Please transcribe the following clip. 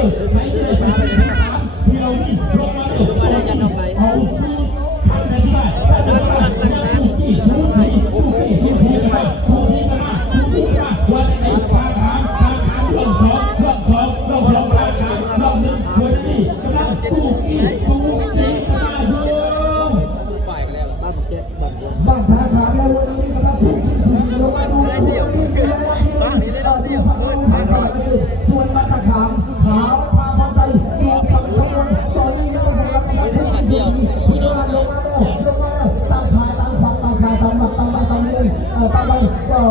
ด้อไหนที่ได้ไปเส้นที่3ที่เรานี่ลงมาเด้อเอาสู้ทางไหนที่ได้ยังดูกี่สูสีดูกี่สูสีกันมาสูสีกันมาสูสีกันมาว่าจะไหนปลาขามรอบ2ปลาขามรอบ1วันนี้กำลังดูกี่สูสีกันมาอยู่บ้านท่าขามแล้ววันนี้กำลังดูกี่สูสีลงมาดูวันนี้คืออะไรที่นี่ฝั่งนู้นฝั่งสระบุรีส่วนบ้านท่าขามขาวพาพอใจดูฝั่งขบวนตอนนี้ยังไม่รับการดูกี่สูสีผู้ชนะลงมาแล้วตั้งพายตั้งฝักตั้งพายตั้งหมัดตั้งใบตั้งเลี้ยงตั้งใบเรา